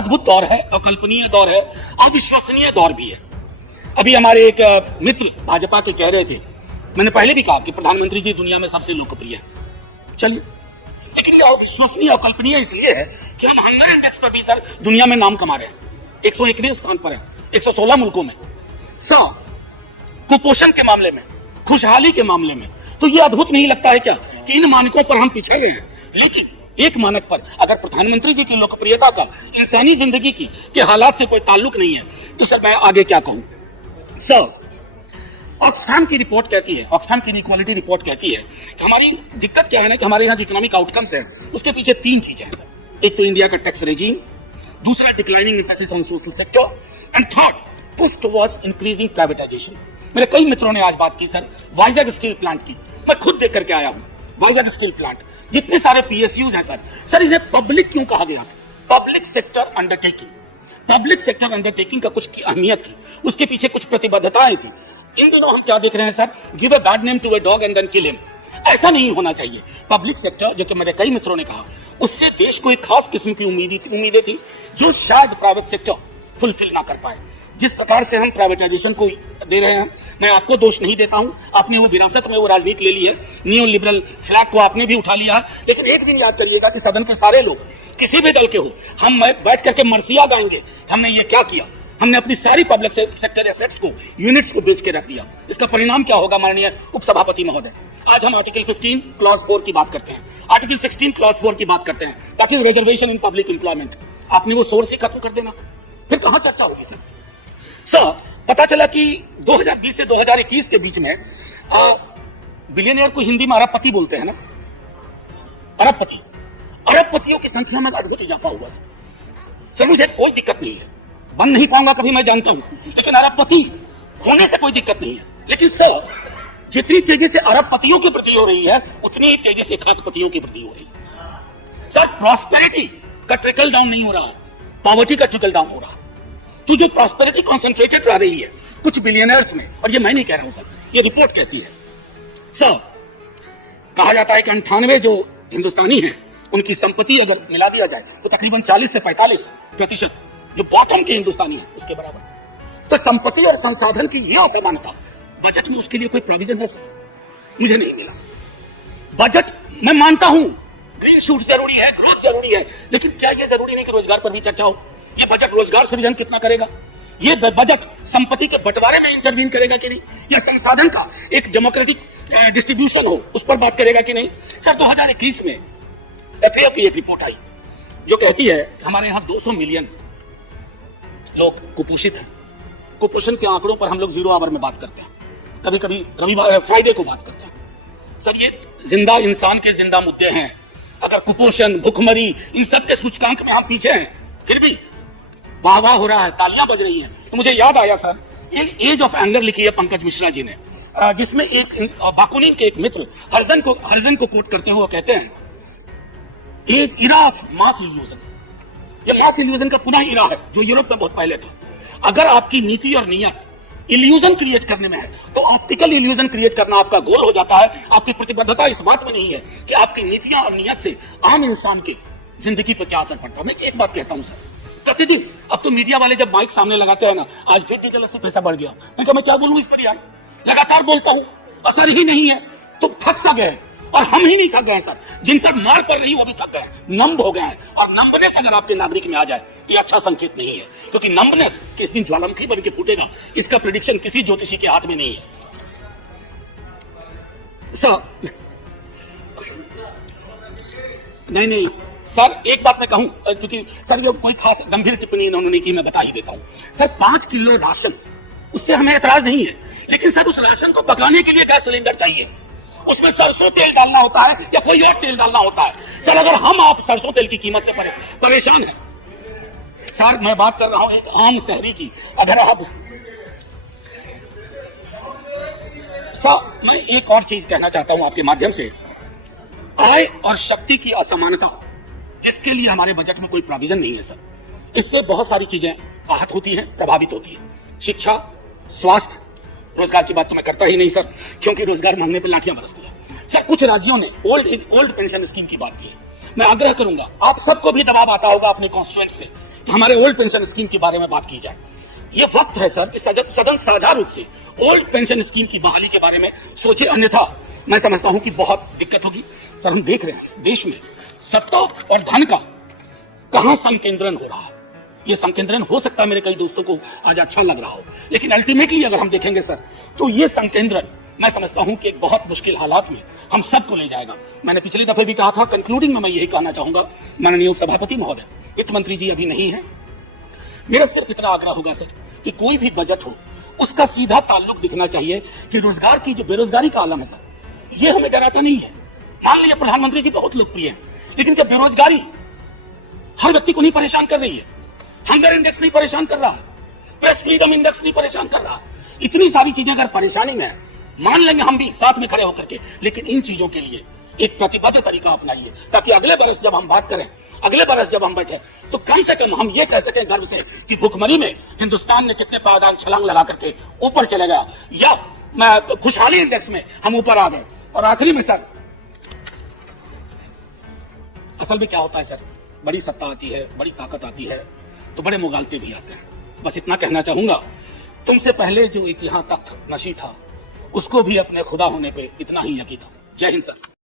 अद्भुत दौर है, अकल्पनीय दौर है, अविश्वसनीय दौर भी है। अभी हमारे एक मित्र भाजपा के कह रहे थे, मैंने पहले भी कहा कि प्रधानमंत्री जी दुनिया में सबसे लोकप्रिय है। चलिए, लेकिन ये अविश्वसनीय अकल्पनीय इसलिए है कि हम हंगर इंडेक्स पर भी सर दुनिया में नाम कमा रहे हैं, 101वें स्थान पर है 116 मुल्कों में। कुपोषण के मामले में, खुशहाली के मामले में, तो ये अद्भुत नहीं लगता है क्या कि इन मानकों पर हम पिछड़ रहे हैं। लेकिन एक मानक पर अगर प्रधानमंत्री जी की लोकप्रियता का इंसानी जिंदगी की के हालात से कोई ताल्लुक नहीं है, तो सर मैं आगे क्या कहूं। सर, ऑक्सफैम की रिपोर्ट कहती है, ऑक्सफैम की इनइक्वालिटी रिपोर्ट कहती है कि हमारी दिक्कत क्या है ना कि हमारे यहाँ जो इकोनॉमिक आउटकम्स है उसके पीछे 3 चीजें हैं सर। एक तो इंडिया का टैक्स रेजीम, दूसरा declining emphasis on social sector, and third push towards increasing privatisation. मेरे कई मित्रों ने आज बात की सर वाइजैग स्टील प्लांट की, मैं खुद देख करके आया हूं। वाइजैग स्टील प्लांट, जितने सारे पीएसयूज हैं सर इन्हें पब्लिक क्यों कहा गया? Public sector undertaking. Public sector undertaking का कुछ अहमियत थी, उसके पीछे कुछ प्रतिबद्धताएं थी। इन दिनों हम क्या देख रहे हैं sir, give a bad name to a dog and then kill him. ऐसा नहीं होना चाहिए। पब्लिक सेक्टर, जो कि मेरे कई मित्रों ने कहा, उससे देश को एक खास किस्म की उम्मीदें थी जो शायद प्राइवेट सेक्टर फुलफिल ना कर पाए। जिस प्रकार से हम प्राइवेटाइजेशन को दे रहे हैं, मैं आपको दोष नहीं देता हूं, आपने वो विरासत में वो राजनीति ले ली है, नियो लिबरल फ्लैग को आपने भी उठा लिया है। लेकिन एक दिन याद करिएगा कि सदन के सारे लोग, किसी भी दल के हो, हम बैठ करके मरसिया गाएंगे, हमने ये क्या किया, हमने अपनी सारी पब्लिक सेक्टर एसेट्स को, यूनिट्स को बेच के रख दिया। इसका परिणाम क्या होगा माननीय उपसभापति महोदय? आज हम आर्टिकल 15 क्लॉज 4 की बात करते हैं, आर्टिकल 16 क्लॉज 4 की बात करते हैं, ताकि रिजर्वेशन इन पब्लिक एम्प्लॉयमेंट, आपने वो सोर्स ही खत्म कर देना, फिर कहां चर्चा होगी सर? सर, पता चला कि 2020 से 2021 के बीच में बिलियनियर को हिंदी में अरबपति बोलते हैं ना, अरबपति, अरबपतियों की संख्या में अद्भुत इजाफा हुआ सर। मुझे कोई दिक्कत नहीं है, बन नहीं पाऊंगा कभी, मैं जानता हूं, लेकिन अरबपति होने से कोई दिक्कत नहीं है। लेकिन सर, जितनी तेजी से अरबपतियों की वृद्धि हो रही है, उतनी ही तेजी से खाद्यपतियों की वृद्धि हो रही है। सर, प्रॉस्पेरिटी का ट्रिकल डाउन नहीं हो रहा, पॉवर्टी का ट्रिकल डाउन हो रहा। तो जो प्रॉस्पेरिटी कॉन्सेंट्रेटेड रह रही है कुछ बिलियनर्स में, और ये मैं नहीं कह रहा हूं सर, ये रिपोर्ट कहती है। सर, कहा जाता है कि 98 जो हिंदुस्तानी हैं, उनकी संपत्ति अगर मिला दिया जाए तो तकरीबन 40 से 45% जो बॉटम के हिंदुस्तानी है उसके बराबर। तो संपत्ति और संसाधन की यह असमानता, बजट में उसके लिए कोई प्रोविजन है सर? मुझे नहीं मिला। बजट, मैं मानता हूं ग्रीन शूट जरूरी है, ग्रोथ जरूरी है, लेकिन क्या यह जरूरी नहीं कि रोजगार पर भी चर्चा हो? ये बजट रोजगार सृजन कितना करेगा? ये बजट संपत्ति के बंटवारे में इंटरवीन करेगा कि नहीं, या संसाधन का एक डेमोक्रेटिक डिस्ट्रीब्यूशन हो उस पर बात करेगा कि नहीं? सर, 2021 में एफएओ की एक रिपोर्ट आई जो कहती है हमारे यहां 200 मिलियन लोग कुपोषित हैं। कुपोषण के आंकड़ों पर हम लोग 0 आवर में बात करते हैं, कभी कभी रविवार फ्राइडे को बात करते हैं। सर, ये जिंदा इंसान के जिंदा मुद्दे हैं। अगर कुपोषण, भुखमरी, इन सब के सूचकांक में हम पीछे हैं, फिर भी वाह वाह हो रहा है, तालियां बज रही हैं। तो मुझे याद आया सर, एक एज ऑफ एंगर लिखी है पंकज मिश्रा जी ने, जिसमें एक बाकुनिन के एक मित्र हर्जन को कोट करते हुए कहते हैं, as era of mass illusion. ये मास इल्यूजन का पुनः इरा है जो यूरोप में बहुत पहले था। अगर आपकी नीति और नियत इल्यूजन क्रिएट करने में है, तो ऑप्टिकल इल्यूजन क्रिएट करना आपका गोल हो जाता है। आपकी प्रतिबद्धता इस बात में नहीं है कि आपकी नीतियां और नियत से आम इंसान की जिंदगी पर क्या असर पड़ता है। मैं एक बात कहता हूं सर, प्रतिदिन अब तो मीडिया वाले जब माइक सामने लगाते हैं ना, आज फिर डीजल से पैसा बढ़ गया, मैं क्या बोलूं इस पर यार, लगातार बोलता हूं, असर ही नहीं है, तो थक सा गए। और हम ही नहीं थक गए सर, जिन पर मार पड़ रही वो भी थक गए, नंब हो गए हैं। और नंबनेस अगर आपके नागरिक में आ जाए तो ये अच्छा संकेत नहीं है, क्योंकि नंबनेस किस दिन ज्वालामुखी बन के फूटेगा इसका प्रेडिक्शन किसी ज्योतिषी के हाथ में नहीं है। सर, नहीं सर, एक बात मैं कहूं, क्योंकि सर ये कोई खास गंभीर टिप्पणी इन्होंने की, मैं बता ही देता हूं। सर, 5 किलो राशन, उससे हमें एतराज नहीं है, लेकिन सर उस राशन को पकाने के लिए गैस सिलेंडर चाहिए, उसमें सरसों तेल डालना होता है या कोई और तेल डालना होता है। सर, अगर हम आप सरसों तेल की कीमत से परेशान है, सर मैं बात कर रहा हूं एक आम शहरी की, अगर आप, सर मैं एक और चीज कहना चाहता हूं आपके माध्यम से, आय और शक्ति की असमानता जिसके लिए हमारे बजट में कोई प्रोविजन नहीं है सर, इससे बहुत सारी चीजें आहत होती हैं, प्रभावित होती हैं। शिक्षा, स्वास्थ्य, रोजगार की बात तो मैं करता ही नहीं सर, क्योंकि रोजगार मांगने पर लाठियां बरसती है। सर, कुछ राज्यों ने ओल्ड पेंशन स्कीम की बात की है। मैं आग्रह करूंगा, आप सबको भी दबाव आता होगा अपने कॉन्स्टिट्यूएंट से हमारे ओल्ड पेंशन स्कीम के बारे में बात की जाए। ये वक्त है सर कि सदन साझा रूप से ओल्ड पेंशन स्कीम की बहाली के बारे में सोचे, अन्यथा मैं समझता हूं कि बहुत दिक्कत होगी। सर हम देख रहे हैं इस देश में सत्ता और धन का कहां संकेंद्रण हो रहा है। ये संकेंद्रण हो सकता है मेरे कई दोस्तों को आज अच्छा लग रहा हो, लेकिन अल्टीमेटली अगर हम देखेंगे सर तो ये संकेंद्रण मैं समझता हूं कि एक बहुत मुश्किल हालात में हम सबको ले जाएगा। मैंने पिछले दफे भी कहा था, कंक्लूडिंग में मैं यही कहना चाहूंगा माननीय उपसभापति महोदय, वित्त मंत्री जी अभी नहीं है, मेरा सिर्फ इतना आग्रह होगा सर कि कोई भी बजट हो उसका सीधा ताल्लुक दिखना चाहिए कि रोजगार की जो बेरोजगारी का आलम है सर, ये हमें डराता नहीं है। मान लीजिए प्रधानमंत्री जी बहुत लोकप्रिय हैं, लेकिन क्या बेरोजगारी हर व्यक्ति को नहीं परेशान कर रही है? हंगर इंडेक्स नहीं परेशान कर रहा है, प्रेस फ्रीडम इंडेक्स नहीं परेशान कर रहा, इतनी सारी चीजें अगर परेशानी में है, मान लेंगे हम भी साथ में खड़े होकर के, लेकिन इन चीजों के लिए एक प्रतिबद्ध तरीका अपनाइए ताकि अगले बरस जब हम बात करें, अगले बरस जब हम बैठे तो कम से कम हम ये कह सकें गर्व से कि भुखमरी में हिंदुस्तान ने कितने पायदान छलांग लगा करके ऊपर चले गया, या खुशहाली इंडेक्स में हम ऊपर आ गए। और आखिरी में सर, असल में क्या होता है सर, बड़ी सत्ता आती है, बड़ी ताकत आती है तो बड़े मुगालते भी आते हैं। बस इतना कहना चाहूंगा, तुमसे पहले जो एक यहाँ तख्त नशी था उसको भी अपने खुदा होने पे इतना ही यकीन था। जय हिंद सर।